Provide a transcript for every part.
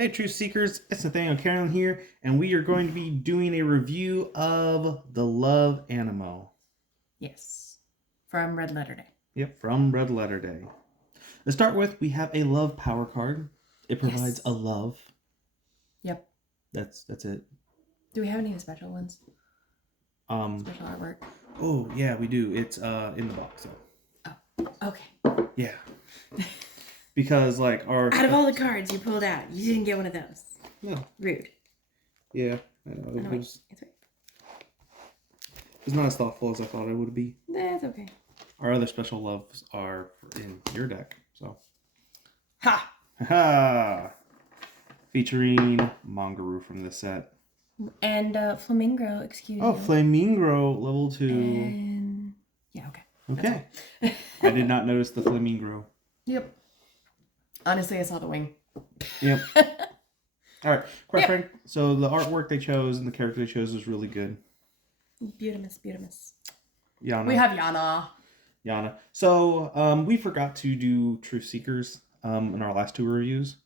Hey Truth Seekers, it's Nathanael and Carolyn here, and we are going to be doing a review of the Love Animo. Yes, from Red Letter Day. Yep, from Red Letter Day. To start with, we have a love power card. It provides a love. Yep. That's it. Do we have any special ones? Special artwork. Oh yeah, we do. It's in the box. So. Oh, okay. Yeah. Because our out of all the cards you pulled out, you didn't get one of those. No. Rude. Yeah, I know. It's not as thoughtful as I thought it would be. That's okay. Our other special loves are in your deck, so. Ha! Ha! Featuring Mongaroo from this set. And Flamingo, excuse me. Oh, Flamingo level 2. And... yeah, okay. Okay. I did not notice the Flamingo. Yep. Honestly, I saw the wing. Yep. All right. Quite frank. So the artwork they chose and the character they chose was really good. Beautimous. Yana. We have Yana. So we forgot to do Truth Seekers in our last 2 reviews,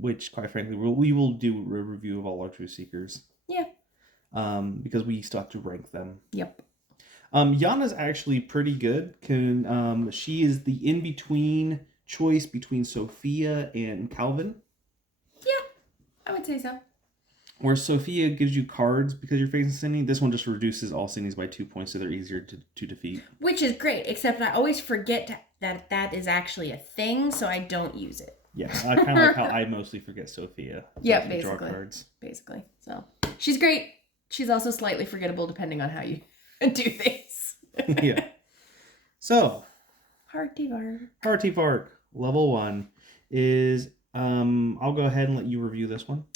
which quite frankly we will do a review of all our Truth Seekers. Yeah. Because we still have to rank them. Yep. Yana's actually pretty good. She is the in-between choice between Sophia and Calvin. Yeah, I would say so. Where Sophia gives you cards because you're facing Cindy, this one just reduces all Cindy's by 2 points, so they're easier to defeat. Which is great, except I always forget that is actually a thing, so I don't use it. Yeah, kind of like how I mostly forget Sophia. Yeah, basically. Draw cards. Basically. So she's great. She's also slightly forgettable depending on how you do things. Yeah. So. Hearty Vark. Level 1 is, I'll go ahead and let you review this one.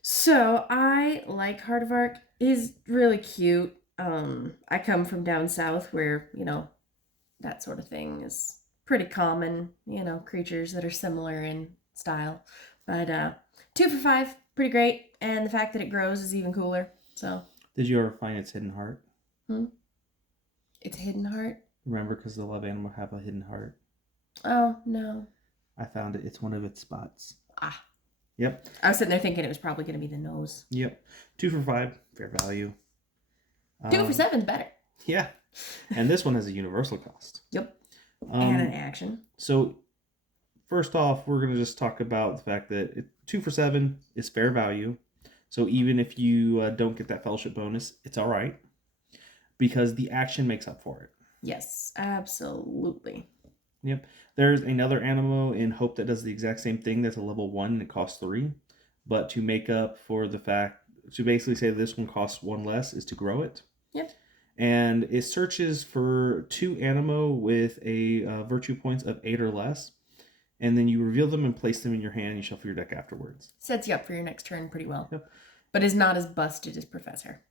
So, I like Heart of Arc. He's really cute. I come from down south where, that sort of thing is pretty common. Creatures that are similar in style. But 2 for 5, pretty great. And the fact that it grows is even cooler. So. Did you ever find its hidden heart? Its hidden heart? Remember, because the love animal have a hidden heart. Oh, no. I found it. It's one of its spots. Ah. Yep. I was sitting there thinking it was probably going to be the nose. Yep. 2 for 5. Fair value. 2 for 7 is better. Yeah. And this one has a universal cost. Yep. And an action. So, first off, we're going to just talk about the fact that 2 for 7 is fair value. So, even if you don't get that fellowship bonus, it's all right. Because the action makes up for it. Yes, absolutely. Yep. There's another Animo in Hope that does the exact same thing. That's a level 1 and it costs 3. But to make up for the fact, to basically say this one costs 1 less is to grow it. Yep. And it searches for 2 Animo with a virtue points of 8 or less. And then you reveal them and place them in your hand and you shuffle your deck afterwards. Sets you up for your next turn pretty well. Yep. But is not as busted as Professor.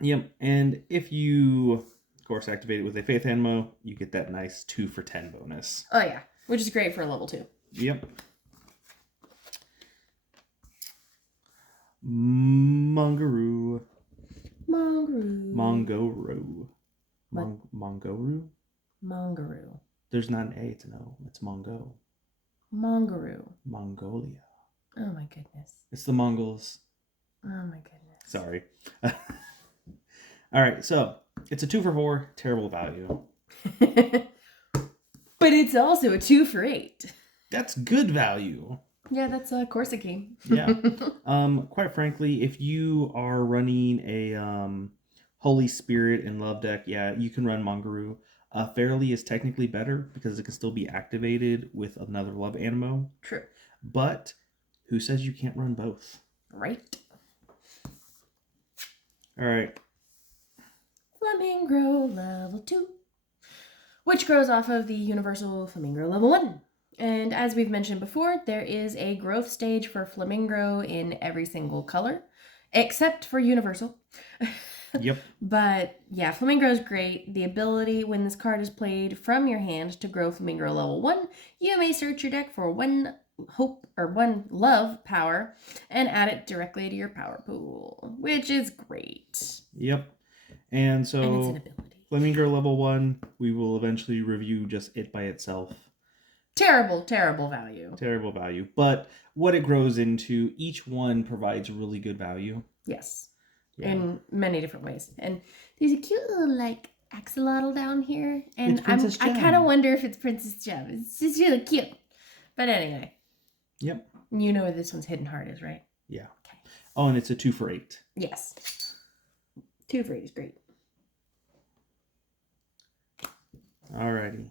Yep. And if you... of course, activate it with a Faith Animo, you get that nice 2 for 10 bonus. Oh, yeah. Which is great for a level 2. Yep. Mongaroo. There's not an A, it's an O. It's Mongo. Mongaroo. Mongolia. Oh, my goodness. It's the Mongols. Oh, my goodness. Sorry. All right, so it's a 2 for 4, terrible value. But it's also a 2 for 8. That's good value. Yeah, that's a Corsican. Yeah. Quite frankly, if you are running a Holy Spirit and Love deck, yeah, you can run Mongaroo. Fairly is technically better because it can still be activated with another Love Animo. True. But who says you can't run both? Right. All right. Flamingo level 2, which grows off of the universal Flamingo level 1. And as we've mentioned before, there is a growth stage for Flamingo in every single color, except for universal. Yep. But yeah, Flamingo is great. The ability when this card is played from your hand to grow Flamingo level 1, you may search your deck for 1 hope or 1 love power and add it directly to your power pool, which is great. Yep. And so and it's an ability. Flamingo level 1, we will eventually review just it by itself. Terrible, terrible value. Terrible value. But what it grows into, each one provides really good value. Yes. Yeah. In many different ways. And there's a cute little, like, axolotl down here. And It's Princess I Gem. kind of wonder if it's Princess Gem. It's just really cute. But anyway. Yep. You know where this one's hidden heart is, right? Yeah. Okay. Oh, and it's a 2 for 8. Yes. 2 for 8 is great. Alrighty.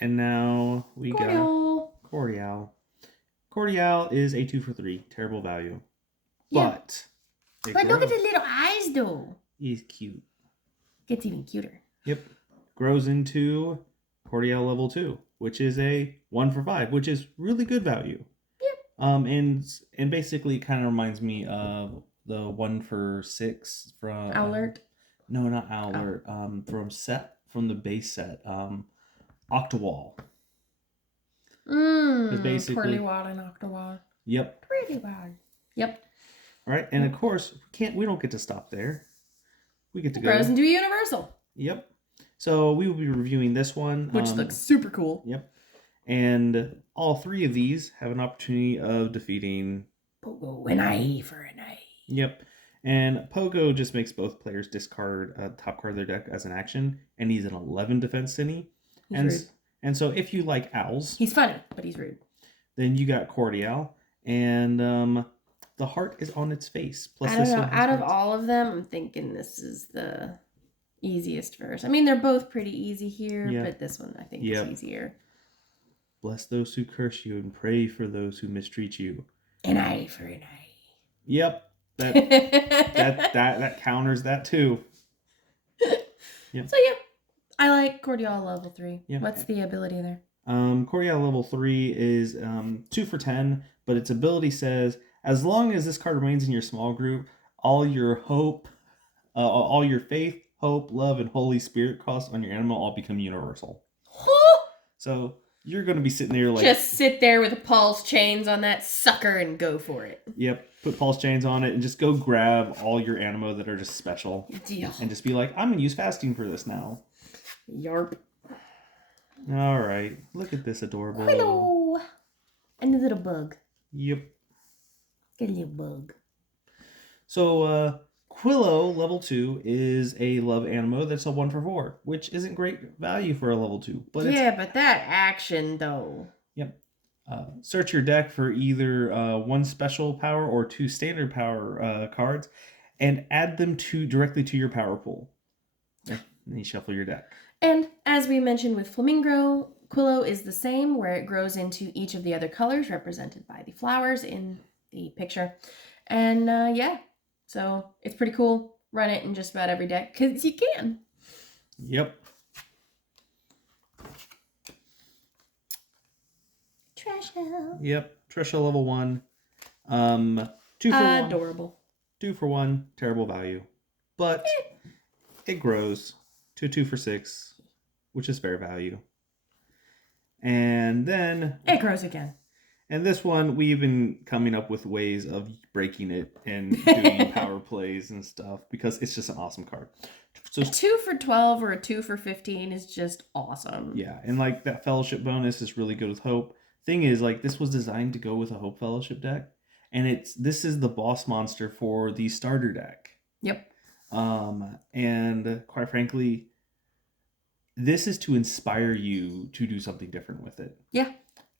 And now we got Cordial. Cordial is a 2 for 3. Terrible value. Yeah. But look at the little eyes, though. He's cute. Gets even cuter. Yep. Grows into Cordial level 2, which is a 1 for 5, which is really good value. Yep. And basically kind of reminds me of the 1 for 6 from Owlert. No, not Owlert. From the base set. Octawall. Poorly wild and Octawall. Yep. Pretty wild. Yep. All right, and of course, we don't get to stop there. We get to go. Grows into a universal. Yep. So we will be reviewing this one. Which looks super cool. Yep. And all 3 of these have an opportunity of defeating Pogo, an eye for an eye. Yep. And Pogo just makes both players discard a top card of their deck as an action, and he's an 11 defense cine. He's rude. And so if you like owls... He's funny, but he's rude. Then you got Cordial, and the heart is on its face. Plus I don't know. Out of all of them, I'm thinking this is the easiest verse. I mean, they're both pretty easy here, but this one I think is easier. Bless those who curse you and pray for those who mistreat you. An eye for an eye. Yep. That counters that too. Yep. So yeah, I like Cordial level 3. Yep. What's the ability there? Cordial level 3 is 2 for 10, but its ability says, as long as this card remains in your small group, all your faith, hope, love, and Holy Spirit costs on your animal all become universal. So you're going to be sitting there like... Just sit there with a pulse chains on that sucker and go for it. Yep. Put pulse chains on it and just go grab all your Animo that are just special. Deal. And just be like, I'm going to use fasting for this now. Yarp. All right. Look at this adorable... Hello. And a little bug. Yep. A little bug. So, Quillo level 2 is a love Animo that's a 1 for 4, which isn't great value for a level 2. But but that action, though. Yep. Search your deck for either 1 special power or 2 standard power cards and add them directly to your power pool. And then you shuffle your deck. And as we mentioned with Flamingo, Quillo is the same, where it grows into each of the other colors represented by the flowers in the picture. And so it's pretty cool. Run it in just about every deck because you can. Yep. Trasho. Yep. Trasho level 1. 2 for 1. Adorable. 2 for 1. Terrible value. But it grows to 2 for 6, which is fair value. And then... it grows again. And this one, we've been coming up with ways of breaking it and doing power plays and stuff because it's just an awesome card. So a 2 for 12 or a 2 for 15 is just awesome. Yeah, and like that fellowship bonus is really good with hope. Thing is, like, this was designed to go with a hope fellowship deck, and this is the boss monster for the starter deck. Yep. And quite frankly, this is to inspire you to do something different with it. Yeah.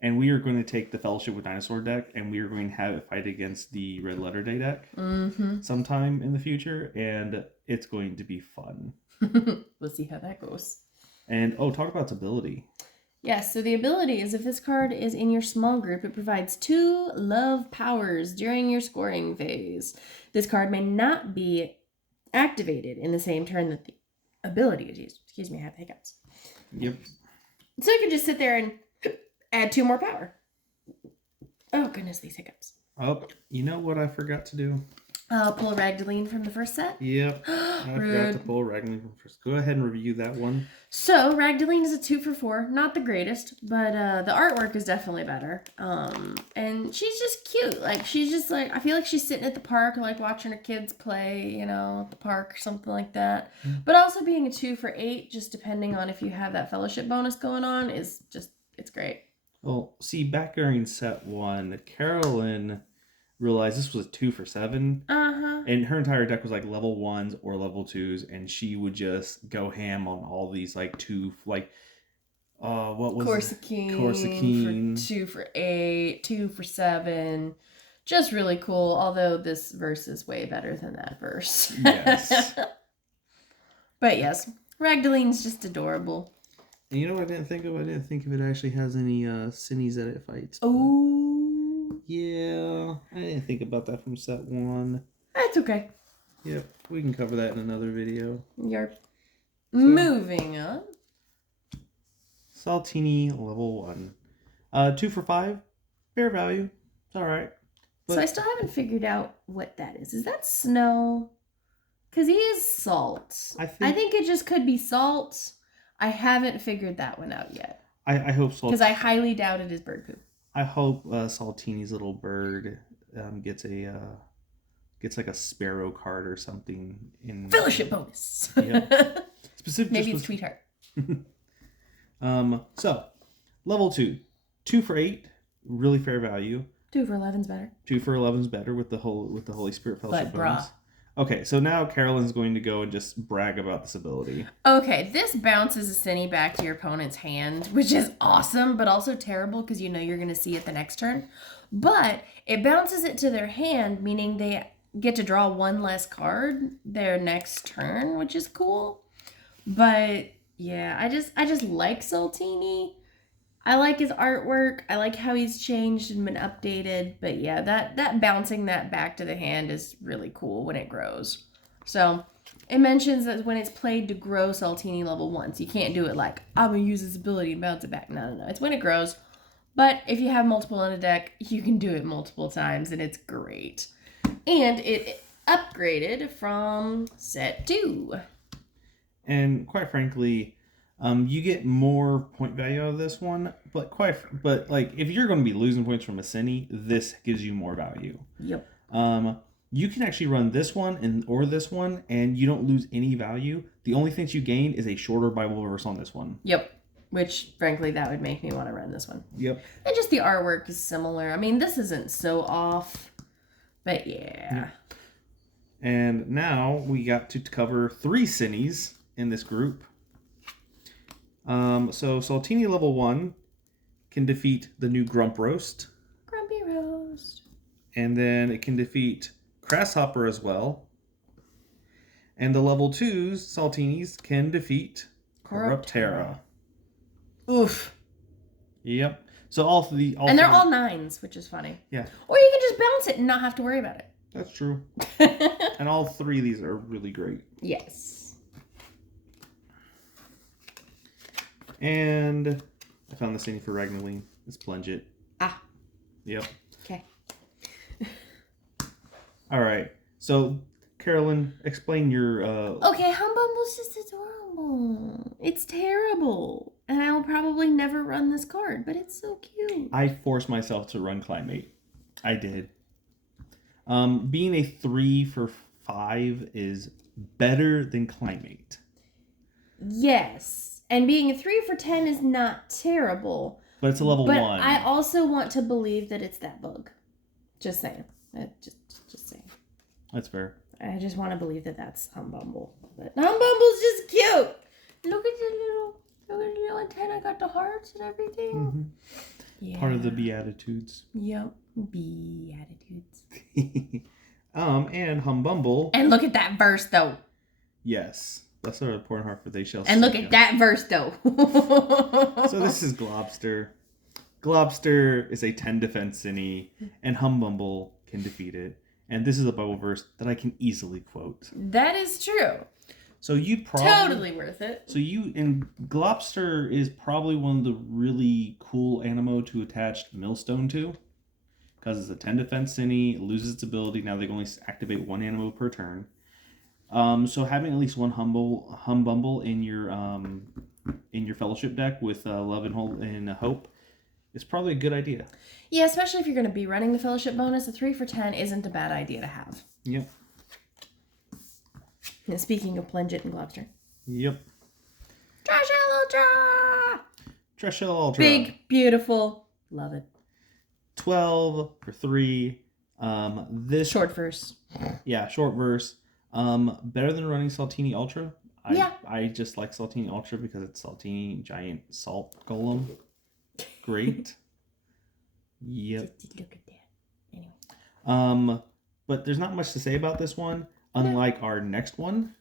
And we are going to take the Fellowship with Dinosaur deck, and we are going to have it fight against the Red Letter Day deck sometime in the future, and it's going to be fun. We'll see how that goes. And, talk about its ability. Yes, so the ability is if this card is in your small group, it provides 2 love powers during your scoring phase. This card may not be activated in the same turn that the ability is used. Excuse me, I have hiccups. Yep. So you can just sit there and add 2 more power. Oh, goodness, these hiccups. Oh, you know what I forgot to do? Pull a Ragdoline from the first set. Yep. I forgot to Rude. pull Ragnar from first. Go ahead and review that one. So Ragdoline is a 2 for 4. Not the greatest, but the artwork is definitely better. And she's just cute. Like she's just like I feel like she's sitting at the park, like watching her kids play, you know, at the park or something like that. But also being a 2 for 8, just depending on if you have that fellowship bonus going on, is just it's great. Well, see, back during set 1, Carolyn realized this was a 2 for 7. And her entire deck was like level 1s or level 2s, and she would just go ham on all these like what was Corsican for 2 for 8, 2 for 7. Just really cool, although this verse is way better than that verse. Yes. But yes, Ragdoline's just adorable. And you know what I didn't think of? I didn't think if it actually has any Cinnies that it fights. Oh. Yeah, I didn't think about that from set 1. That's okay. Yep, we can cover that in another video. You're moving on. Saltini level 1. 2 for 5. Fair value. It's alright. So I still haven't figured out what that is. Is that snow? Because he is salt. I think it just could be salt. I haven't figured that one out yet. I hope so. Because I highly doubt it is bird poop. I hope Saltini's little bird gets like a sparrow card or something in fellowship bonus. Yep. Maybe it's Tweetheart. So level 2, 2 for 8, really fair value. 2 for 11's better. 2 for 11's better with the Holy Spirit fellowship But bonus. Okay, so now Carolyn's going to go and just brag about this ability. Okay, this bounces a Cinny back to your opponent's hand, which is awesome, but also terrible because you know you're going to see it the next turn. But it bounces it to their hand, meaning they get to draw one less card their next turn, which is cool. But yeah, I just like Saltini. I like his artwork. I like how he's changed and been updated. But yeah, that bouncing that back to the hand is really cool when it grows. So it mentions that when it's played to grow Saltini level 1. So you can't do it like, I'm going to use this ability and bounce it back. No. It's when it grows. But if you have multiple in a deck, you can do it multiple times and it's great. And it upgraded from set 2. And quite frankly, you get more point value out of this one, but like if you're going to be losing points from a Cinny, this gives you more value. Yep. You can actually run this one or this one, and you don't lose any value. The only things you gain is a shorter Bible verse on this one. Yep. Which, frankly, that would make me want to run this one. Yep. And just the artwork is similar. I mean, this isn't so off, but yeah. Yep. And now we got to cover 3 Cinnies in this group. So Saltini level 1 can defeat the new Grump Roast. Grumpy Roast. And then it can defeat Crasshopper as well. And the level 2s, Saltinis, can defeat Corruptera. Oof. Yep. So all and they're all 9s, which is funny. Yeah. Or you can just bounce it and not have to worry about it. That's true. And all 3 of these are really great. Yes. And I found the thing for Ragnaline. Let's plunge it. Ah. Yep. Okay. All right. So, Carolyn, explain your... Okay, Humbumble's just adorable. It's terrible. And I will probably never run this card, but it's so cute. I forced myself to run Climate. I did. Being a 3 for 5 is better than Climate. Yes. And being a 3 for 10 is not terrible. But it's a level 1. But I also want to believe that it's that bug. Just saying. Just saying. That's fair. I just want to believe that that's Humbumble. But Humbumble's just cute. Look at the little antenna. Got the hearts and everything. Mm-hmm. Yeah. Part of the Beatitudes. Yep. Beatitudes. And Humbumble. And look at that verse, though. Yes. That's our important heart for they shall and look at that verse, though. So this is Globster. Globster is a 10 defense Cinny, and Humbumble can defeat it. And this is a Bible verse that I can easily quote. That is true. So you'd probably... Totally worth it. So and Globster is probably one of the really cool Animo to attach Millstone to. because it's a 10 defense cine. It loses its ability. Now they can only activate one Animo per turn. So having at least one Humbumble in your Fellowship deck with Love and Hope is probably a good idea. Yeah, especially if you're going to be running the Fellowship bonus, a 3 for 10 isn't a bad idea to have. Yep. And speaking of Plungent and Globster. Yep. Trashell Ultra! Trashell Ultra. Big, beautiful, love it. 12 for 3. This short verse. Yeah, short verse. Better than running Saltini Ultra. I just like Saltini Ultra because it's Saltini giant salt golem. Great. Yep. Look at that. Anyway. But there's not much to say about this one, unlike our next one.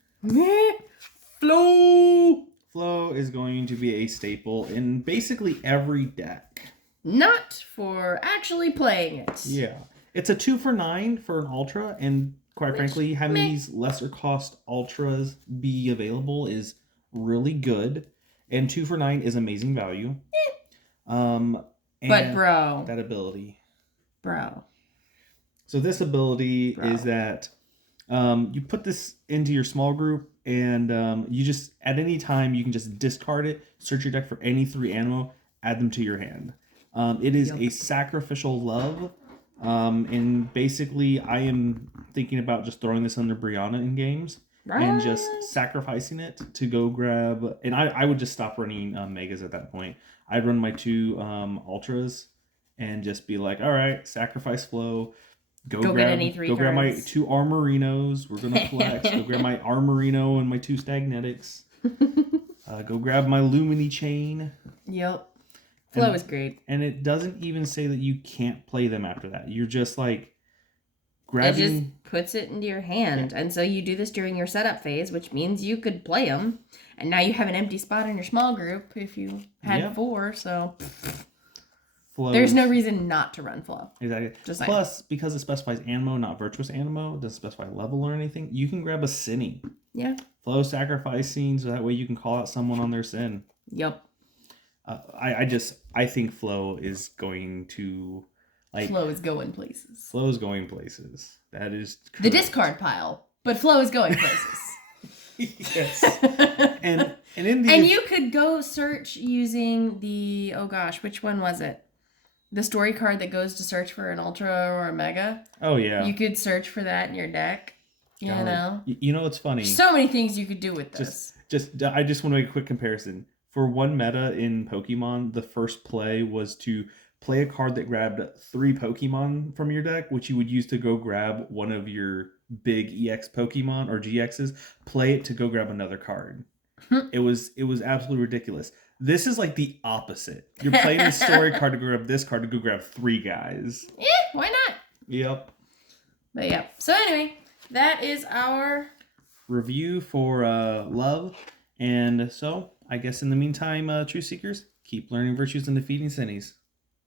Flow! Flow is going to be a staple in basically every deck. Not for actually playing it. Yeah. It's a 2 for 9 for an Ultra, and quite frankly, having these lesser cost Ultras be available is really good. And 2 for 9 is amazing value. But bro. That ability. Bro. So this ability is that you put this into your small group, and you just, at any time, you can just discard it, search your deck for any 3 Animo, add them to your hand. It is a sacrificial love. And basically, I am thinking about just throwing this under Brianna in games and just sacrificing it to go grab. And I would just stop running Megas at that point. I'd run my 2 Ultras and just be like, all right, sacrifice Flow. Go grab any 3 Go grab my cards. 2 Armorinos. We're gonna flex. Go grab my Armorino and my 2 Stagnetics. Go grab my Lumini Chain. Yep. Flow is great. And it doesn't even say that you can't play them after that. You're just like grabbing. It just puts it into your hand. And so you do this during your setup phase, which means you could play them. And now you have an empty spot in your small group if you had 4. So there's no reason not to run Flow. Exactly. Just Plus, because it specifies Animo, not Virtuous Animo, it doesn't specify level or anything, you can grab a Cine. Yeah. Flow sacrificing, so that way you can call out someone on their Sin. Yep. I think Flow is going to Flow is going places. Flow is going places. That is correct. The discard pile, but Flow is going places. Yes. And in the and you could go search using the which one was it? The story card that goes to search for an Ultra or a Mega. Oh yeah. You could search for that in your deck. You know. You know what's funny? So many things you could do with this. I just want to make a quick comparison. For one meta in Pokemon, the first play was to play a card that grabbed 3 Pokemon from your deck, which you would use to go grab one of your big EX Pokemon or GXs, play it to go grab another card. It was absolutely ridiculous. This is like the opposite. You're playing a story card to go grab this card to go grab 3 guys. Yeah, why not? Yep. But yeah. So anyway, that is our review for Love. And so, I guess in the meantime, Truth Seekers, keep learning virtues and defeating Cinnies.